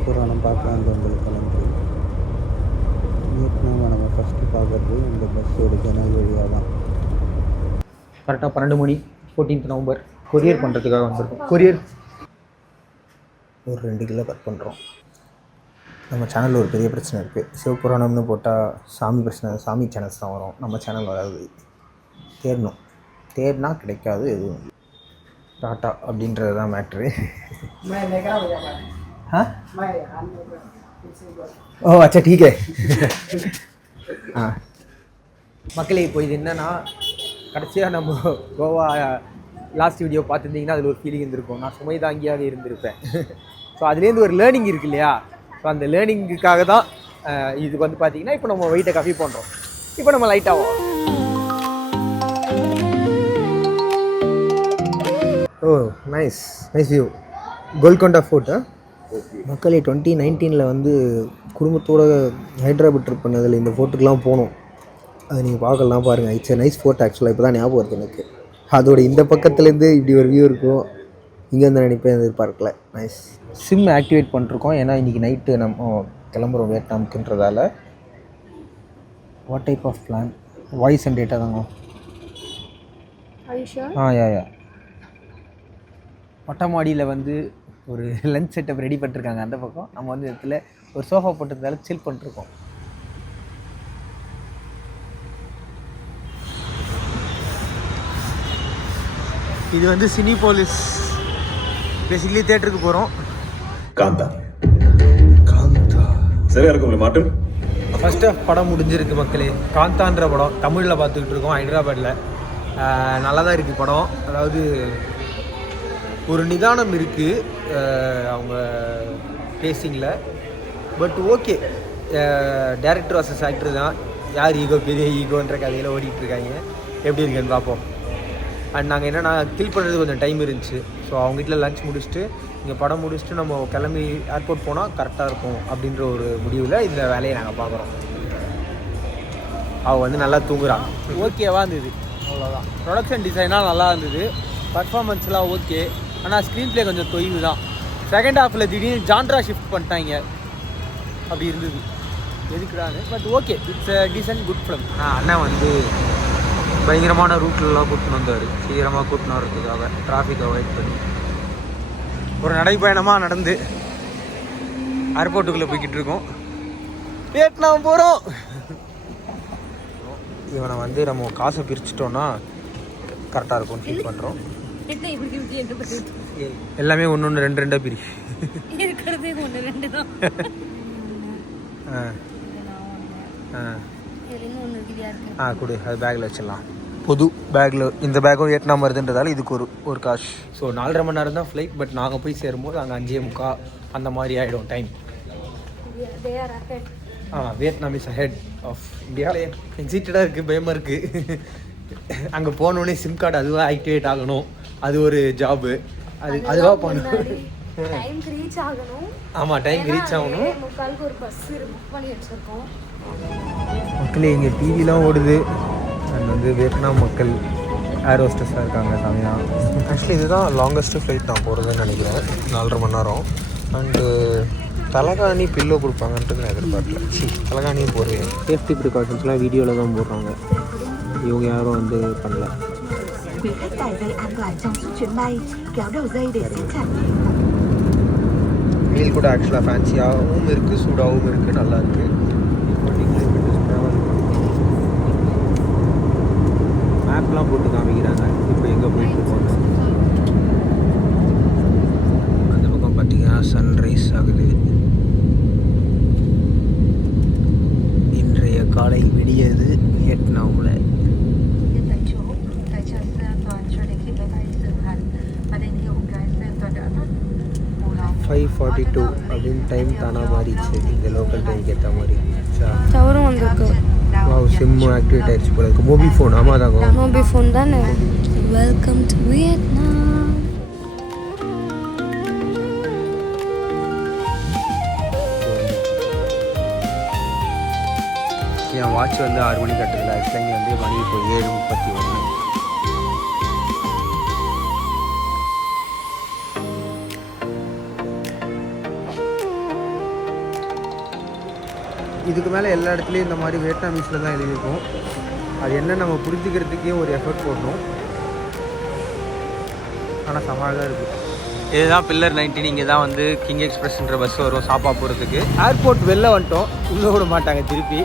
சிவபுராணம் பார்க்கலான்னு வந்து கிளம்பி வியட்நாமை நம்ம ஃபஸ்ட்டு பார்க்குறது இந்த பஸ்ஸோட ஜன்னல் வழியாக தான். கரெக்டாக 12 மணி 14th நவம்பர் கொரியர் பண்ணுறதுக்காக வந்திருக்கோம். கொரியர் ஒரு 2 கிலோ கட் பண்ணுறோம். நம்ம சேனலில் ஒரு பெரிய பிரச்சனை இருக்குது. சிவபுராணம்னு போட்டால் சாமி பிரச்சனை, சாமி சேனல்ஸ் தான் வரும். நம்ம சேனல் வராது. தேடினா கிடைக்காது எதுவும். டாட்டா அப்படின்றது தான் மேட்ரு. ஓ அச்சா டீக். மக்களே இப்போ இது என்னென்னா, கடைசியாக நம்ம கோவா லாஸ்ட் வீடியோ பார்த்துருந்தீங்கன்னா அதில் ஒரு ஃபீலிங் இருந்திருக்கும். நான் சுமை தாங்கியாக இருந்திருப்பேன். ஸோ அதுலேருந்து ஒரு லேர்னிங் இருக்கு இல்லையா? ஸோ அந்த லேர்னிங்குக்காக தான் இதுக்கு வந்து பார்த்தீங்கன்னா இப்போ நம்ம வெயிட்டை கம்மி பண்ணுறோம். இப்போ நம்ம லைட்டாகும். Oh nice view. கோல்கொண்டா ஃபோர்ட்டா மக்களே 2019 வந்து குடும்பத்தோடு ஹைதராபாத் ட்ரிப் பண்ணதில் இந்த ஃபோர்ட்டுக்கெலாம் போனோம். அது நீங்கள் பார்க்கலாம், பாருங்கள். இட்ஸ் நைஸ் ஃபோர்ட் ஆக்சுவலாக. இப்போ தான் ஞாபகம் வருது எனக்கு. அதோட இந்த பக்கத்துலேருந்து இப்படி ஒரு வியூ இருக்கும். இங்கேருந்து நினைப்பேன் எதிர்பார்க்கல. நைஸ். சிம் ஆக்டிவேட் பண்ணிருக்கோம். ஏன்னா இன்றைக்கி நைட்டு நம்ம கிளம்புறோம் வியட்நாமுக்குன்றதால. What type of plan? Voice and data தாங்க. யா மொட்டை மாடியில் வந்து ஒரு லஞ்ச் செட்டப் ரெடி பண்ணிருக்காங்க. அந்த பக்கம் நம்ம வந்து இடத்துல ஒரு சோஃபா போட்டதால சில் பண்ணிருக்கோம். இது வந்து சினிபோலிஸ், பேசிக்கலி தேட்டருக்கு போகிறோம். காந்தா சரியா இருக்கும் மாட்டும். ஃபர்ஸ்ட் ஆஃப் படம் முடிஞ்சிருக்கு மக்களே. காந்தான்ற படம் தமிழில் பார்த்துக்கிட்டு இருக்கோம் ஹைதராபாத்தில். நல்லா தான் இருக்குது படம். அதாவது ஒரு நிதானம் இருக்குது அவங்க பேசிங்கில். But okay, director versus actor தான். யார் ஈகோ பெரிய ஈகோன்ற கதையில் ஓடிட்டுருக்காங்க. எப்படி இருக்குன்னு பார்ப்போம். அண்ட் நாங்கள் என்னென்னா கில் பண்ணுறது கொஞ்சம் டைம் இருந்துச்சு. ஸோ அவங்க வீட்டில் லஞ்ச் முடிச்சுட்டு இங்கே படம் முடிச்சுட்டு நம்ம கிளம்பி ஏர்போர்ட் போனால் கரெக்டாக இருக்கும் அப்படின்ற ஒரு முடிவில் இந்த வேலையை நாங்கள் பார்க்குறோம். அவள் வந்து நல்லா தூங்குறான். ஓகேவாக இருந்தது, அவ்வளோதான். ப்ரொடக்ஷன் டிசைனாக நல்லா இருந்தது. பர்ஃபார்மன்ஸ்லாம் ஓகே. ஆனால் ஸ்க்ரீன் ப்ளே கொஞ்சம் தொய்வு தான். செகண்ட் ஹாஃபில் திடீர்னு ஜான்ரா ஷிஃப்ட் பண்ணிட்டாங்க. அப்படி இருந்தது எதுக்குடான்னு. But okay, it's a decent good film. அண்ணன் வந்து பயங்கரமான ரூட்லலாம் கூட்டின்னு வந்தார். சீக்கிரமாக கூட்டின்னு வர்றதுக்காக டிராஃபிக் அவாய்ட் பண்ணி ஒரு நடைப்பயணமாக நடந்து ஏர்போர்ட்டுக்குள்ளே போய்கிட்டு இருக்கோம். வியட்நாம் போகிறோம். இவனை வந்து நம்ம காசை பிரிச்சுட்டோன்னா கரெக்டாக இருக்கும்னு ஃபீல் பண்ணுறோம். எல்லாமே ஒன்று ரெண்டு ரெண்டாக பிரி. கொடு, அது பேக்கில் வச்சிடலாம். பொது பேக்கில் இந்த பேக்கும் வியட்நாம் வருதுன்றதால இதுக்கு ஒரு காஷ். ஸோ 4.5 மணி நேரம் தான் ஃப்ளைட். பட் நாங்கள் போய் சேரும்போது அங்கே 5:45 அந்த மாதிரி ஆகிடும் time. Vietnam is ahead of India. எக்ஸைட்டடாக இருக்குது, பயமாக இருக்குது. அங்கே போனோடனே சிம் கார்டு அதுவாக ஆக்டிவேட் ஆகணும். அது ஒரு ஜாபு. அதுவாக பண்ணணும். ஆமாம், டைம் ரீச் ஆகணும். மக்களே இங்கே டிவிலாம் ஓடுது. அண்ட் வந்து வியட்நாம் மக்கள் ஏர் ஹோஸ்டஸாக இருக்காங்க. செமையாக. ஆக்சுவலி இதுதான் லாங்கஸ்ட்டு ஃப்ளைட் நான் போகிறதுன்னு நினைக்கிறேன். 4.5 மணி நேரம். அண்டு தலகாணி பில்லோ கொடுப்பாங்கன்ட்டு நான் எதிர்பார்க்கல. தலகாணியும் போடுறேன். சேஃப்டி ப்ரிகாஷன்ஸ்லாம் வீடியோவில் தான் போடுறாங்க. இவங்க யாரும் வந்து பண்ணல. மீல் கூட ஆக்சுவலாக ஃபேன்சியாகவும் இருக்குது, சூடாகவும் இருக்குது, நல்லா இருக்குது. மேப்லாம் போட்டு காமிக்கிறாங்க இப்போ எங்கே போயிட்டுருக்கோங்க. அந்த பக்கம் பார்த்தீங்கன்னா சன்ரைஸ் ஆகுது. இன்றைய காலை விடியது வியட்நாமில். 5:42 அப்படின்னு டைம் தானாக மாறிடுச்சு. இந்த லோக்கல் டைமுக்கு ஏற்ற மாதிரி டவரும் வந்திருக்கு. சிம் ஆக்டிவேட் ஆயிடுச்சு போல இருக்கு. Mobile phone. ஆமாம் தாங்க, மொபைல் ஃபோன் தானே. Welcome to Vietnam. N watch வந்து 6 மணி கட்டுதில்ல. ஆக்சுவலாக இங்கே வந்து மணி இப்போ 7:31. இதுக்கு மேலே எல்லா இடத்துலையும் இந்த மாதிரி வியட்நாமீஸில் தான் எழுதியிருக்கும். அது என்ன நம்ம புரிஞ்சுக்கிறதுக்கே ஒரு எஃபர்ட் போடணும். ஆனால் சமாளிதான் தான் இருக்குது. இதுதான் பில்லர் 19. இங்கே தான் வந்து கிங் எக்ஸ்பிரஸ்ன்ற பஸ் வரும் சாப்பா போகிறதுக்கு. ஏர்போர்ட் வெளில வந்துட்டோம், உள்ளே விட மாட்டாங்க திருப்பி.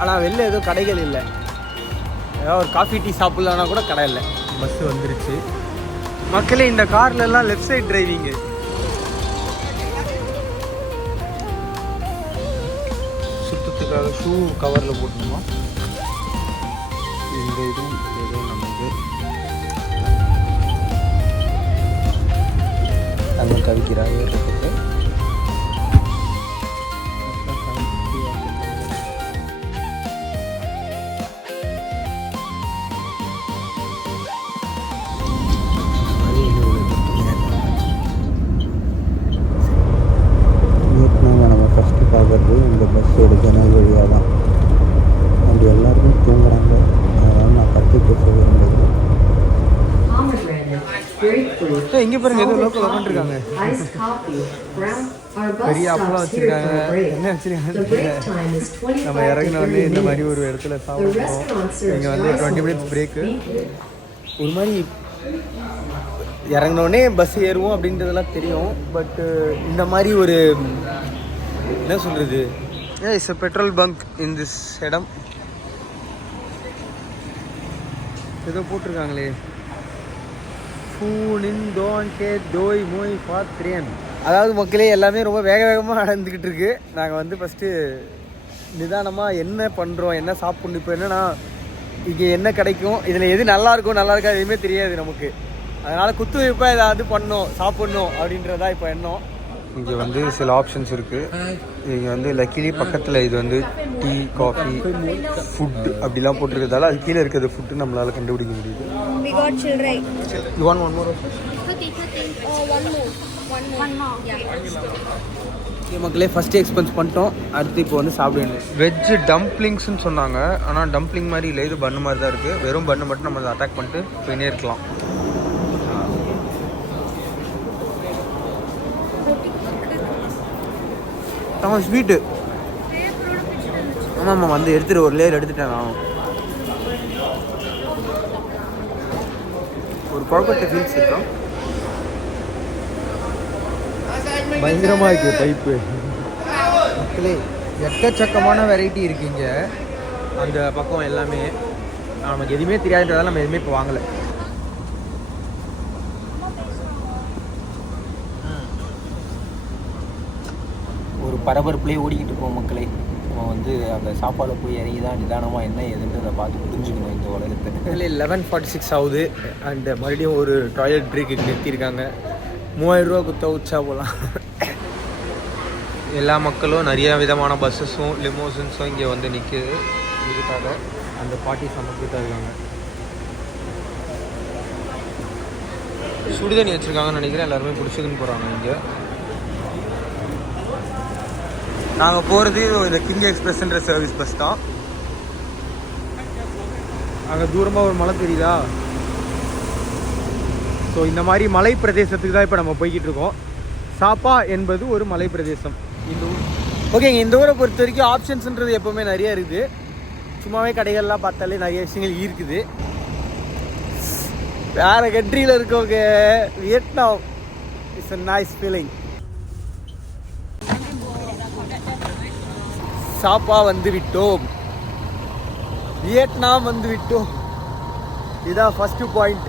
ஆனால் வெளில எதுவும் கடைகள் இல்லை. ஏதாவது ஒரு காஃபி டீ சாப்பிட்லான்னா கூட கடை இல்லை. பஸ்ஸு வந்துருச்சு மக்களே. இந்த கார்லெல்லாம் லெஃப்ட் சைட் டிரைவிங்கு. சுத்தத்துக்காக ஷூ கவரில் போட்டுருந்தோம். இந்த இதுவும் நமக்கு அங்கே கவிக்கிறாங்க ஏறதுக்கு. பார்க்குறது இந்த பஸ்ஸோட ஜன்னல் வழியாக தான். அப்படி எல்லாருக்கும் தூங்குறாங்க. அதனால் நான் கற்றுட்டு சொல்லுறது. இங்கே பாருங்க ஏதோ லோக்கல் உட்காந்துருக்காங்க. பெரிய அப்பளம் வச்சுருக்காங்க. என்ன வச்சுருக்காங்க? நம்ம இறங்கினோடனே இந்த மாதிரி ஒரு இடத்துல சாப்பிடுவோம். இங்கே வந்து 20 minutes பிரேக்கு. ஒரு மாதிரி இறங்கினோடனே பஸ் ஏறுவோம் அப்படின்றதெல்லாம் தெரியும். பட்டு இந்த மாதிரி ஒரு என்ன சொல்கிறது, it's a petrol bunk in this இடம். ஏதோ போட்டிருக்காங்களே, அதாவது மக்களே எல்லாமே ரொம்ப வேக வேகமாக நடந்துக்கிட்டு இருக்கு. நாங்கள் வந்து ஃபஸ்ட்டு நிதானமாக என்ன பண்ணுறோம், என்ன சாப்பிட்ணும். இப்போ என்னென்னா இங்கே என்ன கிடைக்கும், இதில் எது நல்லாயிருக்கும் நல்லா இருக்கா எதுவுமே தெரியாது நமக்கு. அதனால் குத்து வைப்பாக ஏதாவது பண்ணணும் சாப்பிட்ணும் அப்படின்றதா இப்போ எண்ணம். இங்கே வந்து சில ஆப்ஷன்ஸ் இருக்குது. இங்கே வந்து லக்கிலி பக்கத்தில் இது வந்து டீ காஃபி ஃபுட் அப்படிலாம் போட்டிருக்கிறதால அது கீழே இருக்கிறது ஃபுட்டு நம்மளால் கண்டுபிடிக்க முடியுது. You want one more also? 30. One more. Yeah. மக்களே ஃபஸ்ட்டு எக்ஸ்பென்ஸ் பண்ணிட்டோம். அடுத்து இப்போ வந்து சாப்பிட வேண்டியது வெஜ் டம்ப்ளிங்ஸ்ன்னு சொன்னாங்க. ஆனால் டம்ப்ளிங் மாதிரி இல்லை, இது பண்ணு மாதிரி தான் இருக்குது. வெறும் பண்ணு மட்டும் நம்ம அதை அட்டாக் பண்ணிட்டு போயினே இருக்கலாம். ஆமாம் ஸ்வீட்டு. ஆமாம் வந்து எடுத்துகிட்டு ஒரு லேயர் எடுத்துட்டேன் நான். ஒரு குழப்பத்தை ஃபீல்ஸ் இருக்கோம். பயங்கரமாக இருக்குது பைப்பு. மக்களே எக்கச்சக்கமான வெரைட்டி இருக்குங்க அந்த பக்கம் எல்லாமே. நமக்கு எதுவுமே தெரியாதுன்றதால நம்ம எதுவுமே இப்போ வாங்கலை. ஒரு பரபரப்புலேயே ஓடிக்கிட்டு இருக்கோம் மக்களே. நம்ம வந்து அந்த சாப்பாடில் போய் இறங்கி தான் நிதானமாக என்ன எதுன்றதை பார்த்து புரிஞ்சுக்கணும் இந்த உலகத்தை. 11:46 ஆகுது. அண்ட் மறுபடியும் ஒரு டாய்லெட் பிரேக்கு நிறுத்தியிருக்காங்க. 3000 ரூபா குத்த உச்சா போகலாம். எல்லா மக்களும் நிறைய விதமான பஸ்ஸஸும் லிமோசன்ஸும் இங்கே வந்து நிற்குது. இதுக்காக அந்த பாட்டி சமைக்கிட்டு இருக்காங்க. சுடுதண்ணி வச்சுருக்காங்கன்னு நினைக்கிறேன். எல்லாருமே பிடிச்சதுன்னு போகிறாங்க. இங்கே நாங்கள் போகிறது இந்த கிங் எக்ஸ்பிரஸ்ன்ற சர்வீஸ் பஸ் தான். அங்கே தூரமாக ஒரு மலை தெரியுதா? ஸோ இந்த மாதிரி மலை பிரதேசத்துக்கு தான் இப்போ நம்ம போய்கிட்டு இருக்கோம். சாப்பா என்பது ஒரு மலை பிரதேசம் இந்த ஊர். ஓகேங்க, இந்த ஊரை பொறுத்த வரைக்கும் ஆப்ஷன்ஸ்ன்றது எப்போவுமே நிறைய இருக்குது. சும்மாவே கடைகள்லாம் பார்த்தாலே நிறைய விஷயங்கள் இருக்குது. வேறு கண்ட்ரியில் இருக்கவங்க Vietnam it's a nice feeling. சாப்பா வந்து விட்டோம், வியட்நாம் வந்து விட்டோம். இதுதான் ஃபஸ்ட்டு பாயிண்ட்.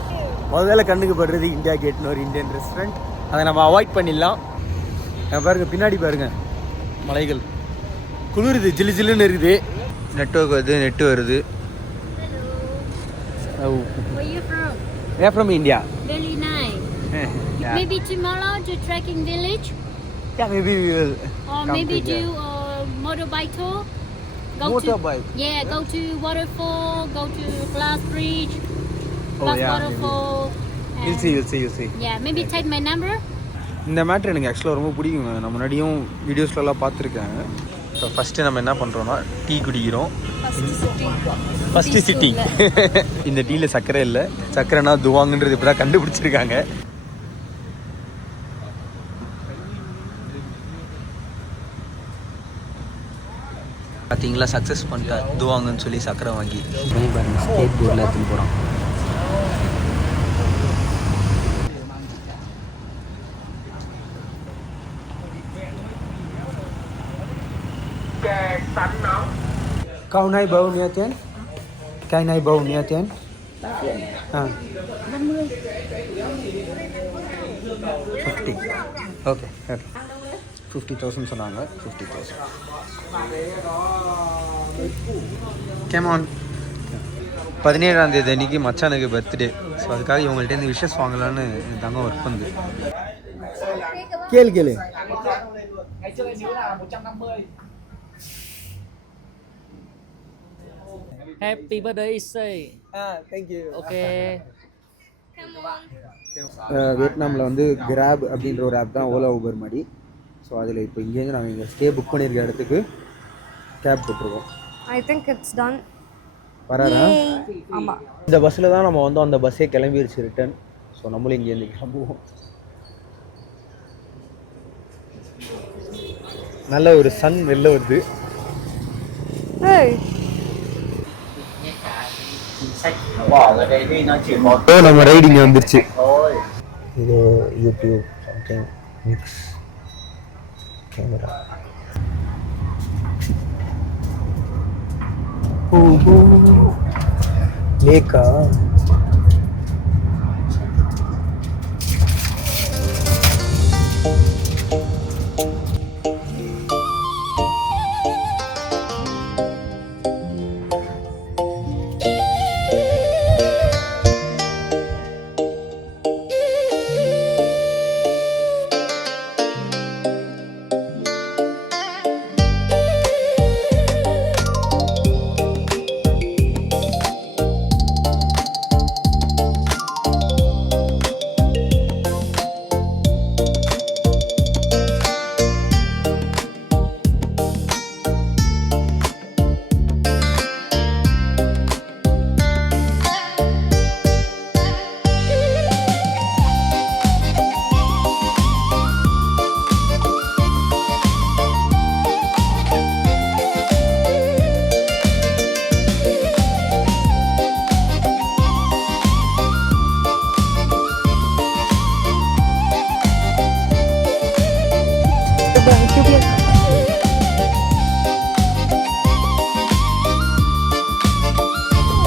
முதல்ல கண்ணுக்கு படுறது இந்தியா கேட்னு ஒரு இந்தியன் ரெஸ்டாரண்ட். அதை நம்ம அவாய்ட் பண்ணிடலாம். பாருங்க பின்னாடி பாருங்க மலைகள், குளிருது, ஜில்லு ஜில்லுன்னு இருக்குது. நெட்வொர்க் வருது, நெட்டு வருது. Where you from? I'm from India. Very nice. Yeah. Maybe tomorrow to trekking village, Yeah, maybe we will or come maybe to do there. a motorbike tour. Motorbike? Go to waterfall, go to Glass Bridge, Oh, Glass yeah, waterfall. You'll see. Yeah, maybe take my number. இந்த matter எனக்கு ஆக்சுவலாக ரொம்ப பிடிக்குங்க. நான் முன்னாடியும் வீடியோஸ்லலாம் பார்த்துருக்கேன். So first நம்ம என்ன பண்ணுறோன்னா டீ குடிக்கிறோம். First city. இந்த டீயில் சர்க்கரை இல்லை, சர்க்கரைனா துவாங்கன்றது இப்போ தான் கண்டுபிடிச்சிருக்காங்க. பார்த்தீங்களா சக்ஸஸ் பண்ணிட்டா துவாங்கன்னு சொல்லி சக்கரை வாங்கி ஸ்கேட் போர்டில் எடுத்துன்னு போகிறான். Kau naik bau ni Atian? Kau naik bau ni Atian? Ha. 50. Okay. 50,000 சொன்னாங்க. 50,000. Come on. 17ஆம் தேதி அன்றைக்கி மச்சானுக்கு பர்த்டே. ஸோ அதுக்காக இவங்கள்ட்ட இந்த விஷஸ் வாங்கலான்னு தங்கம் ஒர்க் பண்ணுது. கேளு Happy birthday Isai. Thank you. Okay. வியட்நாமில் வந்து கிராப் அப்படின்ற ஒரு ஆப் தான் ஓலா ஊபர் மாதிரி. ஸோ அதில் இப்போ இங்கேருந்து நாங்கள் இங்கே ஸ்டே புக் பண்ணியிருக்க இடத்துக்கு கேப் போட்டிருக்கோம். I think it's done. வராரா? ஆமாம். இந்த பஸ்ஸில் தான் நம்ம வந்தோம். அந்த பஸ்ஸே கிளம்பிடுச்சு ரிட்டன். ஸோ நம்மளும் இங்கேருந்து கிளம்புவோம். நல்ல ஒரு சன் வெளில வருது. நம்ம ரைடிங் வந்துருச்சு. இது யூடியூப் சம்திங் மிக்ஸ் கேமரா. லேக்கா?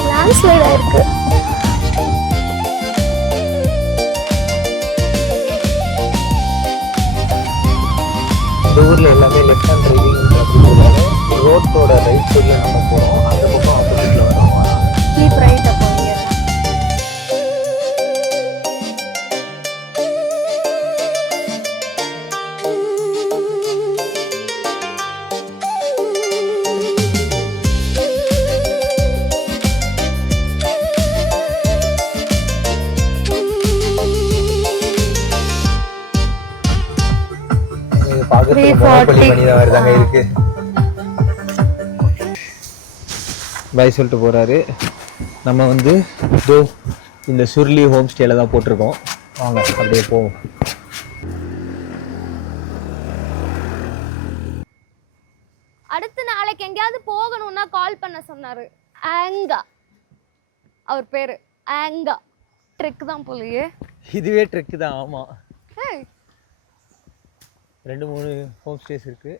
லேண்ட்ஸ்லைட் ஆயிருக்கு. இந்த ஊரில் எல்லாமே லெஃப்ட் ஹேண்ட் டிரைவிங் அப்படிங்கிறதால ரோட்டோட ரைட் சைடில் நம்ம போகிறோம். அந்த பக்கம் ஆப்போசிட்டில் வரோம். கீப் ரைட் அப்போ இங்கே. இருக்கு. பாய் சொல்லிட்டு போறாரு. நம்ம வந்து இந்த சுர்லி ஹோம் ஸ்டேல தான் போட்டிருக்கோம். வாங்க அப்படியே போவோம். அடுத்து நாளைக்கு எங்கேயாவது போகணும்னா கால் பண்ண சொன்னாரு. ஆங்கா அவர் பேரு. ஆங்கா ட்ரிக் தான் போலயே. இதுவே ட்ரிக் தான். ஆமாம், ஏய் 2-3 ஹோம் ஸ்டேஸ் இருக்கு.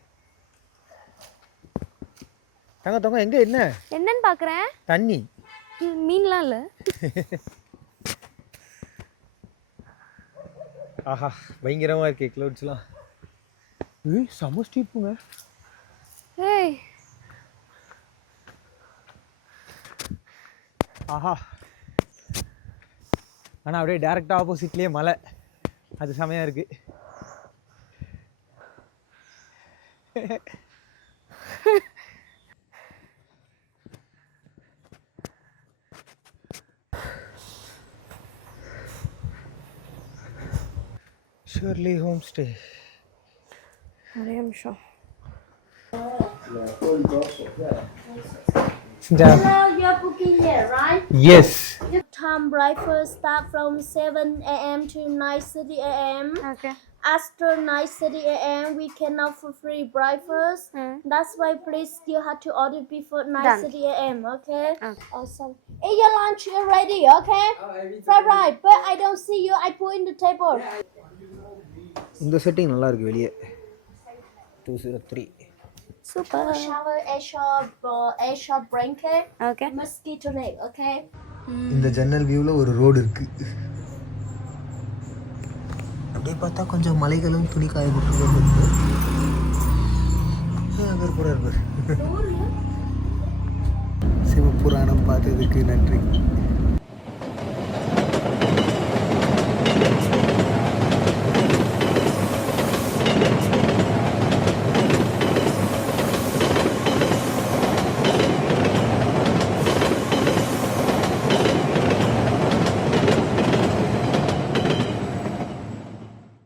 தங்க எங்க என்னன்னு பாக்குறேன். தண்ணி மீன்லாம் இல்ல. ஆஹா பயங்கரமா இருக்கு க்ளவுட்ஸ்லாம். செம ஸ்டீப்புங்க. ஏய் ஆஹா, ஆனால் அப்படியே டேரெக்டாக ஆப்போசிட்லேயே மலை. அது செமையாக இருக்கு. Shirley home stay. ஒரே நிமிஷம். Hello, you're booking here, right? Yes. You time breakfast start from 7 a.m. to 9:30 a.m. Okay After 9:30 a.m. we can offer free breakfast. That's why please you have to order before 9:30 a.m. Okay? Awesome. Hey, your lunch is ready. Okay? Right. But I don't see you. I put in the table. இந்த setting நல்லா இருக்கு வெளியே 203. Super Shower, air blanket, okay mosquito net. Okay? இந்த ஜன்னல் வியூவில் ஒரு road இருக்குது. அப்படியே பார்த்தா கொஞ்சம் மலைகளும் துணி காய போட்டுருக்கோம் இருக்குது. சிவபுராணம் பார்த்ததுக்கு நன்றி.